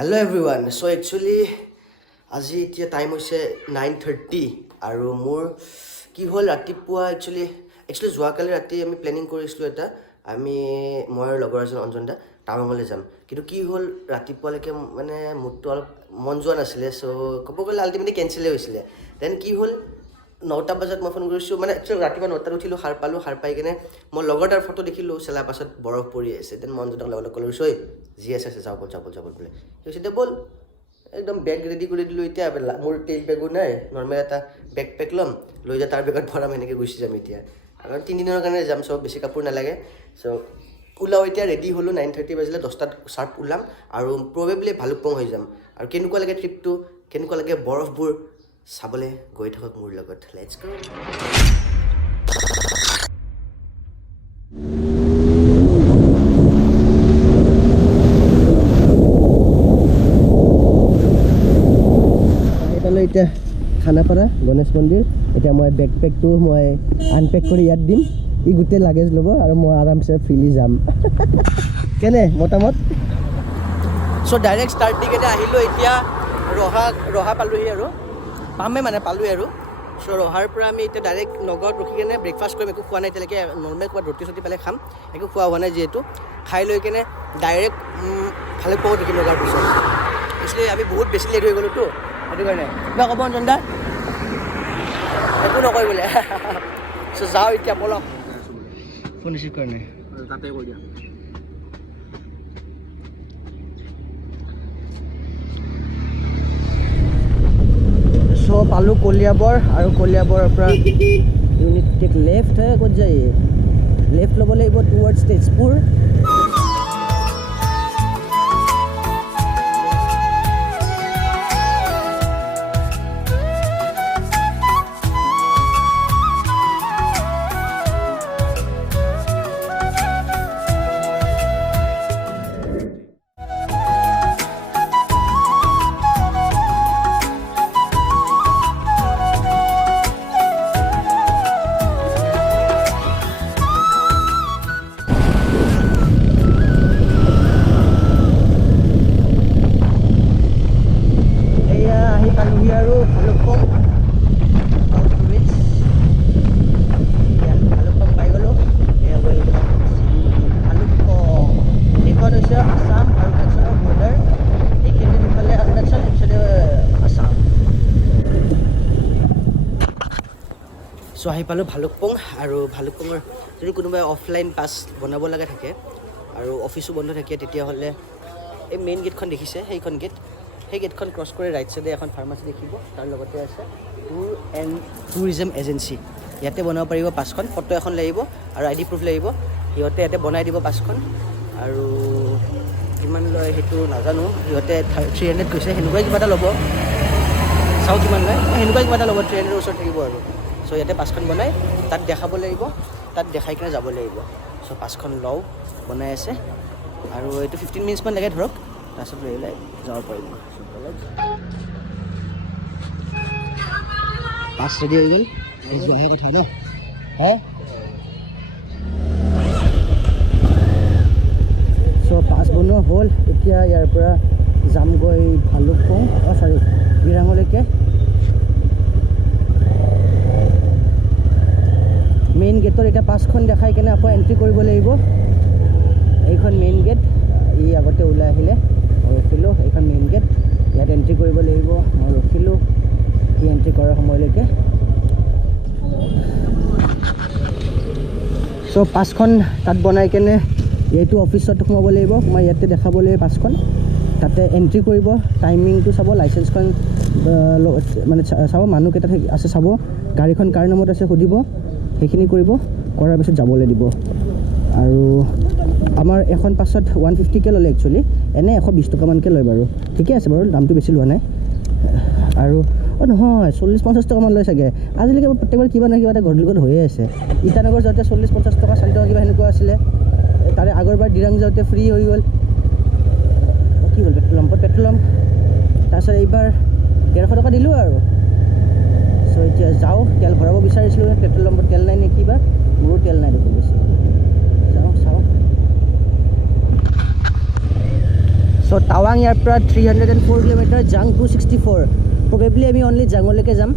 Hello everyone. So actually আজি এতিয়া time হৈছে 9:30 আৰু মোৰ কি হ'ল ৰাতিপুৱা actually যোৱাকালি ৰাতি আমি প্লেনিং কৰিছিলোঁ এটা মই লগৰ এজন অঞ্জন দা টাৱাঙলৈ যাম কিন্তু কি হ'ল ৰাতিপুৱালৈকে মানে মুডটো অলপ মন যোৱা নাছিলে চ' ক'ব গ'লে আল্টিমেটলি কেঞ্চেলেই হৈছিলে দেন কি হ'ল 9টা বজাত মই ফোন কৰিছোঁ মানে একচুৱেলি ৰাতিপুৱা 9টাত উঠিলোঁ সাৰ পাই কিনে মই লগৰ তাৰ ফটো দেখিলোঁ চেলা পাছত বৰফ পৰি আছে দেন মঞ্জুদাক লগত ক'লোঁ চৈ যি আছে যাব বোলে কৈছে ব'ল একদম বেগ ৰেডি কৰি দিলোঁ এতিয়া মোৰ টেইল বেগো নাই নৰ্মেল এটা বেকপেক ল'ম লৈ যা তাৰ বেগত ভৰাম এনেকৈ গুচি যাম এতিয়া কাৰণ 3 দিনৰ কাৰণে যাম চ' বেছি কাপোৰ নালাগে চ' ওলাওঁ এতিয়া ৰেডি হ'লোঁ 9:30 বাজিলে 10টাত চাৰ্প ওলাম আৰু প্ৰবেবলি ভালুকপুং হৈ যাম আৰু কেনেকুৱা লাগে ট্ৰিপটো কেনেকুৱা লাগে বৰফবোৰ চাবলৈ গৈ থাকক মোৰ লগত লেটছ গো এতিয়া খানাপাৰা গণেশ মন্দিৰ এতিয়া মই বেকপেকটো মই আনপেক কৰি ইয়াত দিম ই গোটেই লাগেজ ল'ব আৰু মই আৰামছে ফ্ৰীলি যাম কেনে মতামত চ' ডাইৰেক্ট ষ্টাৰ্ট দি কেনে আহিলোঁ এতিয়া ৰহা পালোহি আৰু পালোহি আৰু চ' ৰহাৰ পৰা আমি এতিয়া ডাইৰেক্ট নগাঁৱত ৰখি কেনে ব্ৰেকফাষ্ট কৰিম একো খোৱা নাই এতিয়ালৈকে নৰ্মেল ক'ৰবাত ৰুটি চুটি পালে খাম একো খোৱা হোৱা নাই যিহেতু খাই লৈ কেনে ডাইৰেক্ট ভালুকপুঙত ৰখিম নগাঁৱৰ পিছত এক্সুৱেলি আমি বহুত বেছি লেট হৈ গ'লোতো সেইটো কাৰণে কিবা ক'ব অঞ্জন দা একো নকয় বোলে চ' যাওঁ এতিয়া বলক ফোন ৰিচিভ কৰা নাই তাতে কৈ দিয়া চ' পালোঁ কলিয়াবৰ আৰু কলিয়াবৰৰ পৰা ইউনিট টেক লেফ্ট হয় ক'ত যায় লেফ্ট ল'ব লাগিব টুৱাৰ্ডছ তেজপুৰ চ' আহি পালোঁ ভালুকপুং আৰু ভালুকপুঙৰ যদি কোনোবাই অফলাইন পাছ বনাব লগা থাকে আৰু অফিচো বন্ধ থাকে তেতিয়াহ'লে এই মেইন গেটখন দেখিছে সেই গেটখন ক্ৰছ কৰি ৰাইট চাইডে এখন ফাৰ্মাচী দেখিব তাৰ লগতে আছে টুৰ এণ্ড টুৰিজম এজেঞ্চি ইয়াতে বনাব পাৰিব পাছখন ফটো এখন লাগিব আৰু ID প্ৰুফ লাগিব সিহঁতে ইয়াতে বনাই দিব পাছখন আৰু কিমান লয় সেইটো নাজানো সিহঁতে 300 কৈছে সেনেকুৱাই কিবা এটা ল'ব চাওঁ কিমান লয় সেনেকুৱাই কিবা এটা ল'ব 300 ওচৰত থাকিব আৰু চ' ইয়াতে পাছখন বনাই তাত দেখাব লাগিব তাত দেখাই কিনে যাব লাগিব চ' পাছখন লওঁ বনাই আছে আৰু এইটো 15 মিনিটছমান লাগে ধৰক তাৰপিছত লৈ ওলাই যাব পাৰিব পাছ ৰেডি হৈ গ'ল যোৱাহে কথা ন হয় চ' পাছ বনোৱা হ'ল এতিয়া ইয়াৰ পৰা যামগৈ ভালুকপুং গিৰাঙলৈকে মেইন গেটৰ এতিয়া পাছখন দেখাই কেনে আকৌ এণ্ট্ৰি কৰিব লাগিব এইখন মেইন গেট ই আগতে ওলাই আহিলে মই ৰখিলোঁ এইখন মেইন গেট ইয়াত এণ্ট্ৰি কৰিব লাগিব মই ৰখিলোঁ সি এণ্ট্ৰি কৰাৰ সময়লৈকে চ' পাছখন তাত বনাই কেনে এইটো অফিচত সোমাব লাগিব মই ইয়াতে দেখাব লাগিব পাছখন তাতে এণ্ট্ৰি কৰিব টাইমিংটো চাব লাইচেঞ্চখন মানে চাব মানুহকেইটা আছে চাব গাড়ীখন কাৰ নামত আছে সুধিব সেইখিনি কৰিব কৰাৰ পিছত যাবলৈ দিব আৰু আমাৰ এখন পাছত 150কৈ ল'লে একচুৱেলি এনে 120 টকামানকৈ লয় বাৰু ঠিকে আছে বাৰু দামটো বেছি লোৱা নাই আৰু নহয় 40-50 টকামান লয় চাগে আজিলৈকে প্ৰত্যেকবাৰ কিবা নহয় কিবা এটা গধূলি হৈয়ে আছে ইটানগৰ যাওঁতে 40-50 টকা 40 টকা কিবা সেনেকুৱা আছিলে তাৰে আগৰবাৰ ডিৰাং যাওঁতে ফ্ৰী হৈ গ'ল কি হ'ল পেট্ৰল পাম্প তাৰপিছত এইবাৰ 150 টকা দিলোঁ আৰু চ' এতিয়া যাওঁ তেল ভৰাব বিচাৰিছিলোঁ পেট্ৰল পাম্পত তেল নাই নে কিবা মোৰো তেল নাই দেখোন বেছি যাওঁ চাওঁ চ' টাৱাং ইয়াৰ পৰা 304 কিলোমিটাৰ, জাং 264. প্ৰবেবলি আমি অনলি জাঙলৈকে যাম.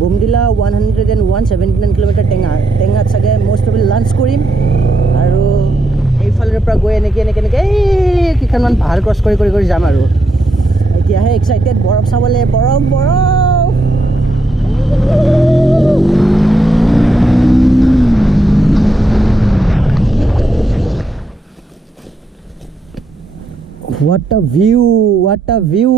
বুমডিলা 101, 79 কিলোমিটাৰ টেঙাত চাগে মষ্ট প্ৰবেবলি লাঞ্চ কৰিম. আৰু এইফালৰ পৰা গৈ এনেকৈ এই কেইখনমান পাহাৰ ক্ৰছ কৰি যাম. আৰু এতিয়াহে এক্সাইটেড বৰফ চাবলৈ. বৰফ What a view.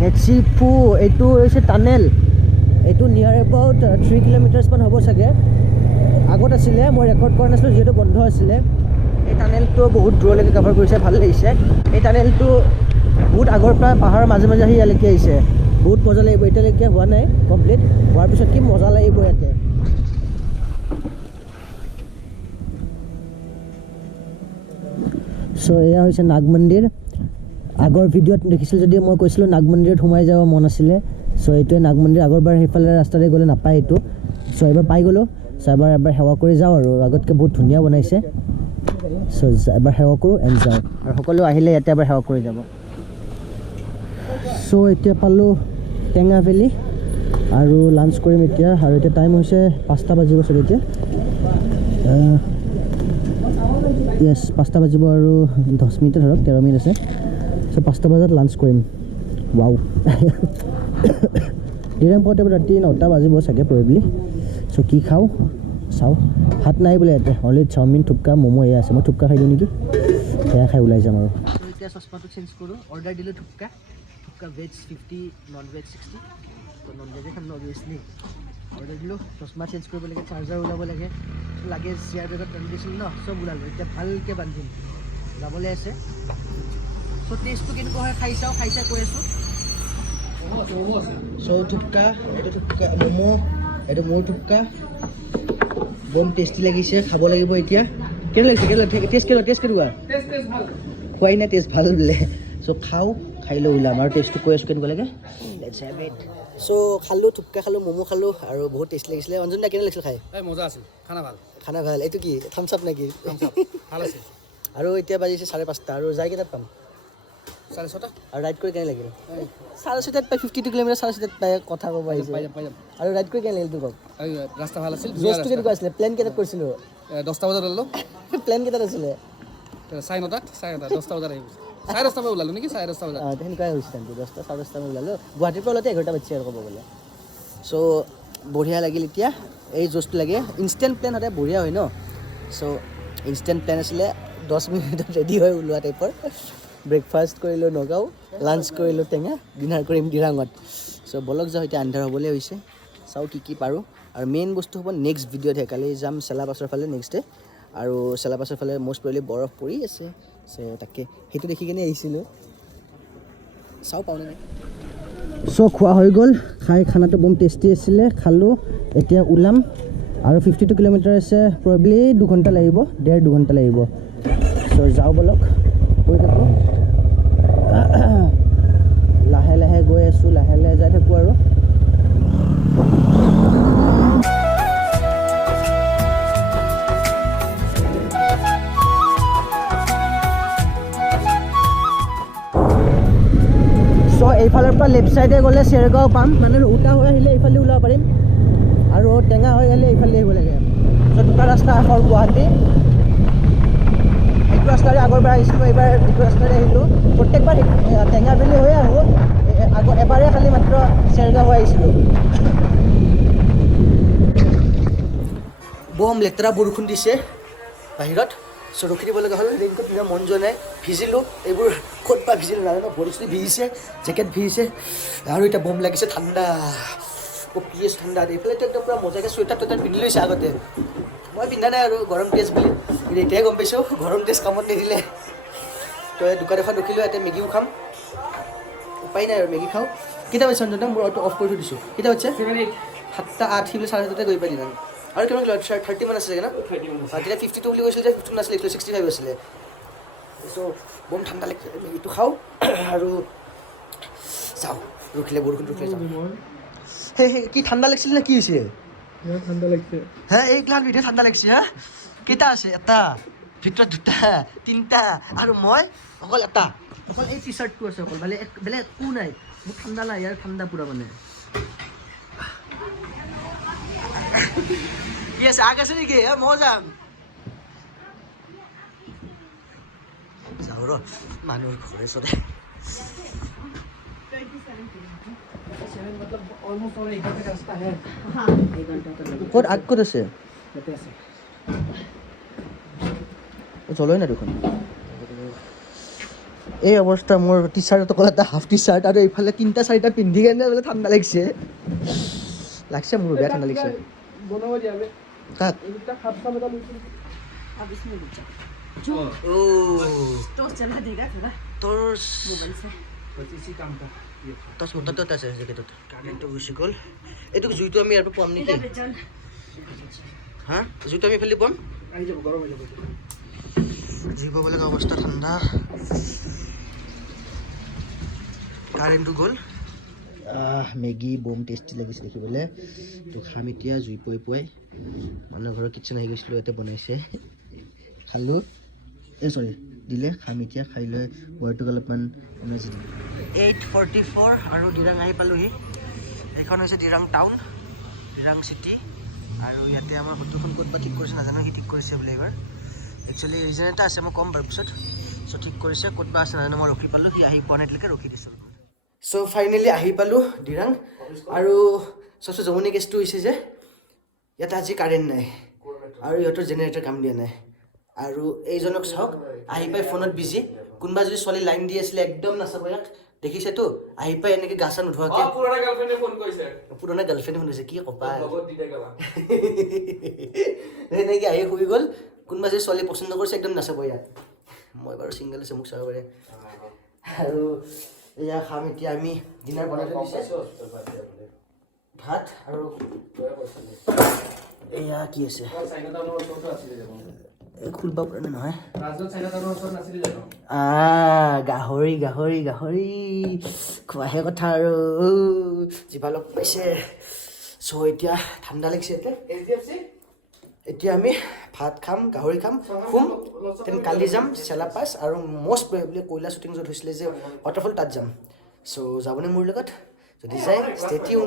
নেচিফু এইটো হৈছে টানেল. এইটো নিয়াৰ এবাউট 3 কিলোমিটাৰ্ছমান হ'ব চাগে. আগত আছিলে, মই ৰেকৰ্ড কৰা নাছিলোঁ যিহেতু বন্ধ আছিলে. এই টানেলটো বহুত দূৰলৈকে কভাৰ কৰিছে, ভাল লাগিছে. এই টানেলটো বহুত আগৰ পৰা পাহাৰৰ মাজে আহি ইয়ালৈকে আহিছে. বহুত মজা লাগিব. এতিয়ালৈকে হোৱা নাই কমপ্লিট. হোৱাৰ পিছত কি মজা লাগিব ইয়াতে. চ' এয়া হৈছে নাগ মন্দিৰ. আগৰ ভিডিঅ'ত দেখিছিলোঁ যদি মই কৈছিলোঁ নাগ মন্দিৰত সোমাই যাব মন আছিলে. চ' এইটোৱে নাগ মন্দিৰ. আগৰবাৰ সেইফালে ৰাস্তাৰে গ'লে নাপায় এইটো. চ' এবাৰ পাই গ'লোঁ. চ' এবাৰ সেৱা কৰি যাওঁ. আৰু আগতকৈ বহুত ধুনীয়া বনাইছে. চ' এবাৰ সেৱা কৰোঁ এণ্ড যাওঁ. আৰু সকলো আহিলে ইয়াতে এবাৰ সেৱা কৰি যাব. চ' এতিয়া পালোঁ টেঙা ভেলী আৰু লাঞ্চ কৰিম এতিয়া. আৰু এতিয়া টাইম হৈছে 5টা বাজিব চাগে এতিয়া. য়েছ 5টা বাজিব আৰু 10 মিনিটে ধৰক, 13 মিনিট আছে. চ' 5টা বজাত লাঞ্চ কৰিম. ৱাও ডিৰাং পাওঁতে ৰাতি 9টা বাজিব চাগে প্ৰবেবলি. চ' কি খাওঁ চাওঁ. ভাত নাই বোলে ইয়াতে, অনলি চাওমিন, থুপকা, ম'ম' এয়া আছে. মই থুপকা খাই দিওঁ নেকি, সেয়া খাই ওলাই যাম। আৰু এতিয়া চচমাটো চেঞ্জ কৰোঁ. অৰ্ডাৰ দিলোঁ থুপকা ভেজ 50, নন ভেজ 60. ত' নন ভেজে খাম অভিয়াছলি. অৰ্ডাৰ দিলোঁ. চচমা চেঞ্জ কৰিব লাগে, চাৰ্জাৰ ওলাব লাগে, লাগেজ চেয়াৰ বেগত বান্ধি দিছিলোঁ ন, চব ওলালোঁ. এতিয়া ভালকৈ বান্ধিম, যাবলৈ আছে. চ' টেষ্টটো কেনেকুৱা হয় খাই চাই কৈ আছোঁ. চ' থুপকা, এইটো থুপকা ম'ম', এইটো মোৰ থুপকা. বম টেষ্টি লাগিছে, খাব লাগিব এতিয়া. কেনেকুৱা লাগিছে? টেষ্ট কেনেকুৱা? খোৱাই নাই, টেষ্ট ভাল বোলে. চ' খাই লৈ ওলাম. আৰু টেষ্টটো কৈ আছোঁ কেনেকুৱা লাগে. Let's have it. চ' খালোঁ, থুপকা খালোঁ, ম'ম' খালোঁ, আৰু বহুত টেষ্টি লাগিছিলে. অঞ্জন দা কেনে লাগিছিল খাই? মজা আছিল, খানা ভাল. এইটো কি থামছ আপ নেকি? ভাল আছিল. আৰু এতিয়া বাজিছে 5:30. আৰু যাই কেইটাত পাম? 6:30. আৰু ৰাইড কৰি কেনে লাগিল? 6:30 পাই 52 কিলোমিটাৰ 6:30 পাই কথা ক'ব আহিছে। পাই যাম। আৰু ৰাইড কৰি কেনে লাগিল তোক? ৰাস্তা ভাল আছিল। জোচটো কেনেকুৱা আছিলে? প্লেন কেইটাত কৰিছিলোঁ? 10টা বজাত ওলালোঁ। প্লেন কেইটাত আছিলে? 9:30, 10টা বজাত আহিব। 10:30 পৰা ওলালোঁ নেকি? 10:30 বজাত। তেনেকুৱাই হৈছে তেন্তে। 10টা 10:30 মান ওলালোঁ। গুৱাহাটীৰ পৰা ওলাওঁতে 11টা বাজিছে আৰু ক'ব গ'লে। চ' বঢ়িয়া লাগিল। এতিয়া এই জোচটো লাগে। ইনষ্টেণ্ট প্লেন সদায় বঢ়িয়া হয় ন। চ' ইনষ্টেণ্ট প্লেন আছিলে, 10 মিনিটত ৰেডি হৈ ওলোৱা টাইপৰ. ব্ৰেকফাষ্ট কৰিলোঁ নগাঁও, লাঞ্চ কৰিলোঁ টেঙা, ডিনাৰ কৰিম ডিৰাঙত। চ' বলক যাওঁ, এতিয়া আন্ধাৰ হ'বলৈ হৈছে। চাওঁ কি পাৰোঁ। আৰু মেইন বস্তু হ'ব নেক্সট ভিডিঅ'তহে। কালি যাম চেলাপাছৰ ফালে নেক্সট ডে. আৰু চেলাপাছৰ ফালে মষ্ট প্ৰবেবলি বৰফ পৰি আছে। চ' তাকে সেইটো দেখি কিনে আহিছিলোঁ। চাওঁ পাওঁনে নাই। চ' খোৱা হৈ গ'ল। খানাটো বম টেষ্টি আছিলে, খালোঁ। এতিয়া ওলাম। আৰু 52 কিলোমিটাৰ আছে, প্ৰবেবলি 2 ঘণ্টা লাগিব, 1.5-2 ঘণ্টা লাগিব। চ' যাওঁ বলক, গৈ থাকোঁ। লাহে লাহে গৈ আছোঁ, লাহে যাই থাকোঁ। আৰু চ' এইফালৰ পৰা লেফ্ট চাইডে গ'লে চেৰগাঁও পাম। মানে উল্টা হৈ আহিলে এইফালে ওলাব পাৰিম, আৰু টেঙা হৈ আহিলে এইফালে আহিব লাগে। চ' দুটা ৰাস্তা আহৰ গুৱাহাটী। এইটো ৰাস্তাৰে আগৰবাৰ আহিছিলোঁ, এইবাৰ এইটো ৰাস্তাৰে আহিলোঁ। প্ৰত্যেকবাৰ টেঙা ভেলী হৈ আহোঁ। এবাৰে খালি মাত্ৰ চেৰগাঁও হৈ আহিছিলোঁ। বম লেতেৰা বৰষুণ দিছে বাহিৰত চ' ৰখি দিব লগা হ'ল ৰেইনকোট পিন্ধা মন যোৱা নাই ভিজিলোঁ এইবোৰ ক'ত বা ভিজিলোঁ নাজানো ভৰি চৰি ভিজিছে জেকেট ভিজিছে আৰু এতিয়া বম লাগিছে ঠাণ্ডা কঁপি আছে ঠাণ্ডা এইফালেতো একদম পূৰা মজাকৈ চুৱেটাৰ টুৱেটাৰ পিন্ধি লৈছে আগতে মই পিন্ধা নাই আৰু গৰম ড্ৰেছ বুলি কিন্তু এতিয়াই গম পাইছোঁ গৰম ড্ৰেছ কামত নিদিলে তো দোকান এখন ৰখিলোঁ ইয়াতে মেগীও খাম উপায় নাই আৰু মেগী খাওঁ কেইটা বাজিছে অঞ্জনা মোৰ অটো অফ কৰি থৈ দিছোঁ কেইটা বাজিছে 7:08 সি বোলে 7:30 গৈ পাই দিলাম আৰু কিমান কিলো 30 মান আছে চাগে ন তেতিয়া 52 বুলি কৈছিলে যে 52 নাছিলে 65 আছিলে চ' বম ঠাণ্ডা লাগিছে মেগীটো খাওঁ আৰু যাওঁ ৰখিলে বৰষুণ ৰখিলে যাওঁ সেই কি ঠাণ্ডা লাগিছিল নে কি হৈছে ঠাণ্ডা লাগিছে হে এই গ্লাছ ভিডিঅ' ঠাণ্ডা লাগিছে হা কেইটা আছে এটা ভিতৰত দুটা তিনিটা আৰু মই অকল এটা অকল এই টি চাৰ্টটো আছে অকল বেলেগ একো নাই মোক ঠাণ্ডা নাই ইয়াৰ ঠাণ্ডা পূৰা মানে কি আছে আগ আছে নেকি মই যাম যাওঁ ৰ মানুহৰ ঘৰে চৰে ক'ত আগ ক'ত আছে জ্বলই নাই দেখোন এই অৱস্থা মোৰ টি চাৰ্ট অকল এটা হাফ টি চাৰ্ট আৰু এইফালে 3-4টা পিন্ধি কেনে বোলে ঠাণ্ডা লাগিছে মোৰ বেয়া ঠাণ্ডা লাগিছে কাক এইটো জুইটো আমি ইয়াৰ পৰা পাম নেকি হা জুইটো আমি এইফালে পাম জুই পাব লগা অৱস্থা ঠাণ্ডা কাৰেণ্টটো গ'ল মেগী বম টেষ্টি লাগিছে দেখিবলৈ তো খাম এতিয়া জুই পুৱাই মানুহৰ ঘৰৰ কিটচেন আহি গৈছিলোঁ ইয়াতে বনাইছে খালোঁ চৰি দিলে খাম এতিয়া খাই লৈ ৱাৰটোক অলপমান এনাৰ্জি দিম 8:44 আৰু দিৰাং আহি পালোহি এইখন হৈছে দিৰাং টাউন দিৰাং চিটি আৰু ইয়াতে আমাৰ হোটেলখন ক'ত বা ঠিক কৰিছে নাজানো সি ঠিক কৰিছে বোলে এইবাৰ একচুৱেলি ৰিজন এটা আছে মই ক'ম বাৰু পিছত চ' ঠিক কৰিছে ক'ত বা আছে নাজানো মই ৰখি পালোঁ সি আহি পোৱা নাই এতিয়ালৈকে ৰখি দিছোঁ চ' ফাইনেলি আহি পালোঁ দিৰাং আৰু চবচে জমনি কেছটো হৈছে যে ইয়াতে আজি কাৰেণ্ট নাই আৰু ইহঁতৰ জেনেৰেটৰ কাম দিয়া নাই আৰু এইজনক চাওক আহি পাই ফোনত বিজি কোনোবা যদি ছোৱালী লাইন দি আছিলে একদম নাচাব ইয়াক দেখিছেতো আহি পাই এনেকৈ গা চা নোধোৱাকৈ পুৰণা গাৰ্লফ্ৰেণ্ডে ফোন কৰিছে কি কপা এনেকৈ আহি শুই গ'ল কোনোবা যদি ছোৱালী পচন্দ কৰিছে একদম নাচাব ইয়াত মই বাৰু ছিংগল আছে মোক চাব পাৰে আৰু এয়া খাম এতিয়া আমি ডিনাৰ বনাই দিছে ভাত আৰু এয়া কি আছে খুলিব পৰা নাই নহয় গাহৰি গাহৰি গাহৰি খোৱাহে কথা আৰু জিভা লগ পাইছে চ' এতিয়া ঠাণ্ডা লাগিছে এতিয়া আমি ভাত খাম গাহৰি খাম শুম দেন কালি যাম চেলাপাছ আৰু মষ্ট প্ৰবেবলি কয়লা শ্বুটিং য'ত হৈছিলে যে ৱাটাৰফল তাত যাম চ' যাবনে মোৰ লগত যদি যায় ষ্টে টিউন